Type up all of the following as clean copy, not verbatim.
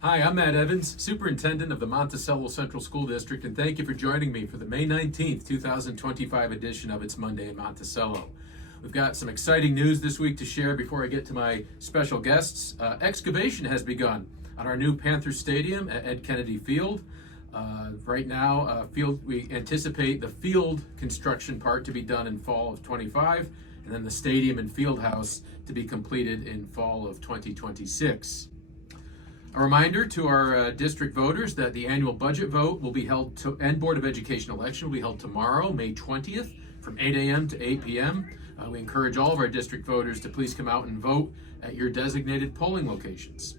Hi, I'm Matt Evans, Superintendent of the Monticello Central School District, and thank you for joining me for the May 19th, 2025 edition of It's Monday in Monticello. We've got some exciting news this week to share before I get to my special guests. Excavation has begun on our new Panther Stadium at Ed Kennedy Field. Right now, we anticipate the field construction part to be done in fall of 25, and then the stadium and field house to be completed in fall of 2026. A reminder to our district voters that the annual budget vote will be held and Board of Education election will be held tomorrow, May 20th, from 8 a.m. to 8 p.m. We encourage all of our district voters to please come out and vote at your designated polling locations.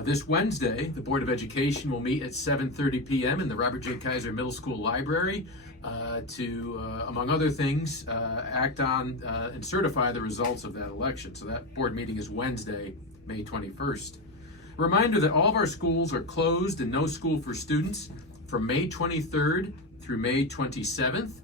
This Wednesday, the Board of Education will meet at 7:30 p.m. in the Robert J. Kaiser Middle School Library to, among other things, act on and certify the results of that election. So that board meeting is Wednesday, May 21st. A reminder that all of our schools are closed and no school for students from May 23rd through May 27th.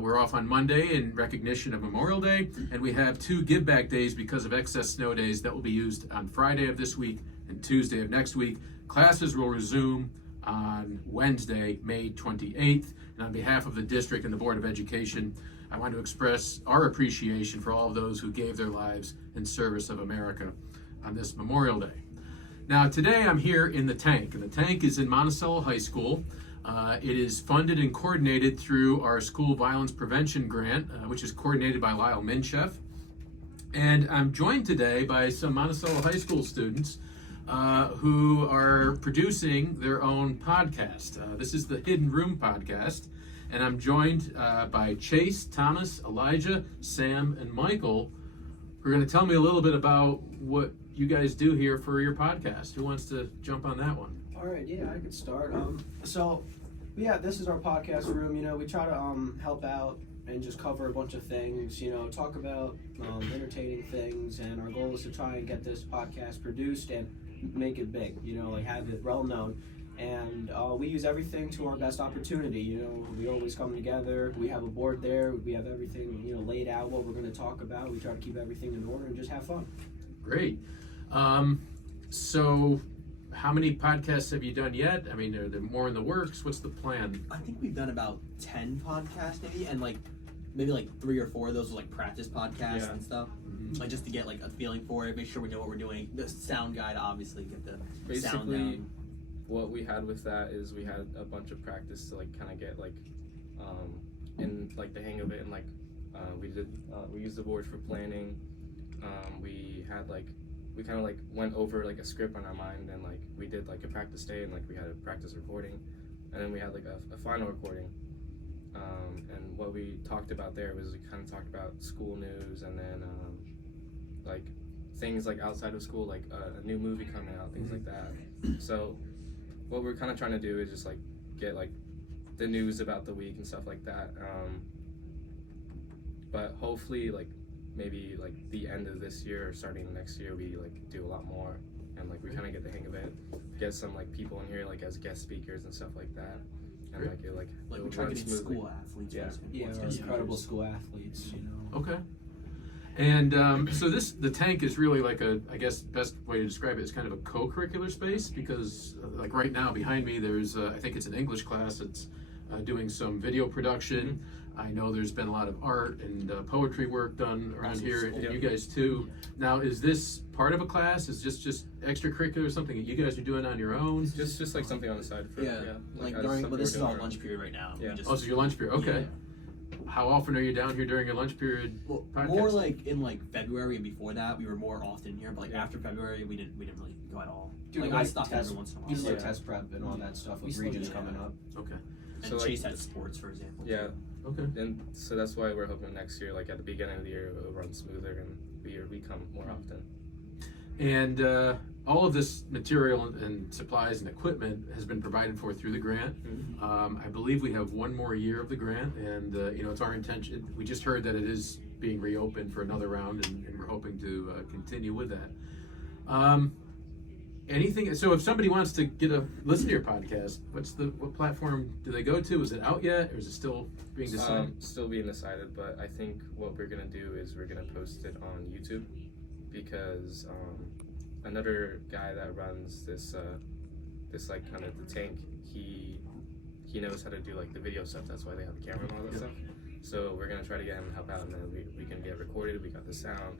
We're off on Monday in recognition of Memorial Day, and we have 2 give back days because of excess snow days that will be used on Friday of this week and Tuesday of next week. Classes will resume on Wednesday, May 28th. And on behalf of the district and the Board of Education, I want to express our appreciation for all of those who gave their lives in service of America on this Memorial Day. Now, today I'm here in the tank, and the tank is in Monticello High School. It is funded and coordinated through our school violence prevention grant, which is coordinated by Lyle Minchef. And I'm joined today by some Monticello High School students who are producing their own podcast. This is the Hidden Room podcast, and I'm joined by Chase, Thomas, Elijah, Sam, and Michael, who are going to tell me a little bit about what you guys do here for your podcast. Who wants to jump on that one? All right, yeah, I could start. This is our podcast room. You know, we try to help out and just cover a bunch of things. You know, talk about entertaining things, and our goal is to try and get this podcast produced and make it big. You know, like have it well known. And we use everything to our best opportunity. You know, we always come together. We have a board there. We have everything, you know, laid out what we're going to talk about. We try to keep everything in order and just have fun. Great. So how many podcasts have you done yet? I mean, are there more in the works? What's the plan? I think we've done about 10 podcasts maybe, and maybe 3 or 4 of those are like practice podcasts and stuff. Mm-hmm. Like just to get like a feeling for it, make sure we know what we're doing. The sound guide, obviously, get the sound down. What we had with that is we had a bunch of practice to kind of get in the hang of it, and we used the board for planning. We had we kind of went over a script on our mind, and we did a practice day, and we had a practice recording, and then we had a final recording. And what we talked about there was we kind of talked about school news, and then things outside of school, a new movie coming out, things like that. So what we're kind of trying to do is just get the news about the week and stuff like that. But hopefully maybe the end of this year or starting next year, we do a lot more, and we kind of get the hang of it, get some people in here as guest speakers and stuff like that, and we try to get school athletes. Incredible school athletes, you know. Okay. And so the tank is really I guess best way to describe it is kind of a co-curricular space, because right now behind me there's I think it's an English class that's doing some video production. I know there's been a lot of art and poetry work done around here, and you guys too. Now, is this part of a class? Is this just extracurricular or something that you guys are doing on your own? Just something on the side for this is our lunch period right now. Yeah. So your lunch period, okay. Yeah. How often are you down here during your lunch period? Well, podcast? More in February, and before that we were more often here, but after February we didn't really go at all. I stopped every once in a while. We did test prep and all that stuff with regions coming up. Okay. And so Chase had sports, for example. Yeah. Okay. And so that's why we're hoping next year, at the beginning of the year, it'll run smoother and we come more often. And all of this material and supplies and equipment has been provided for through the grant. Mm-hmm. I believe we have 1 more year of the grant, and it's our intention. We just heard that it is being reopened for another round, and we're hoping to continue with that. Anything? So if somebody wants to listen to your podcast, what platform do they go to? Is it out yet, or is it still being decided? Still being decided, but I think what we're gonna do is we're gonna post it on YouTube, because another guy that runs this this like kind of the tank. He knows how to do like the video stuff. That's why they have the camera and all that stuff. So we're gonna try to get him to help out, and then we can get recorded. We got the sound.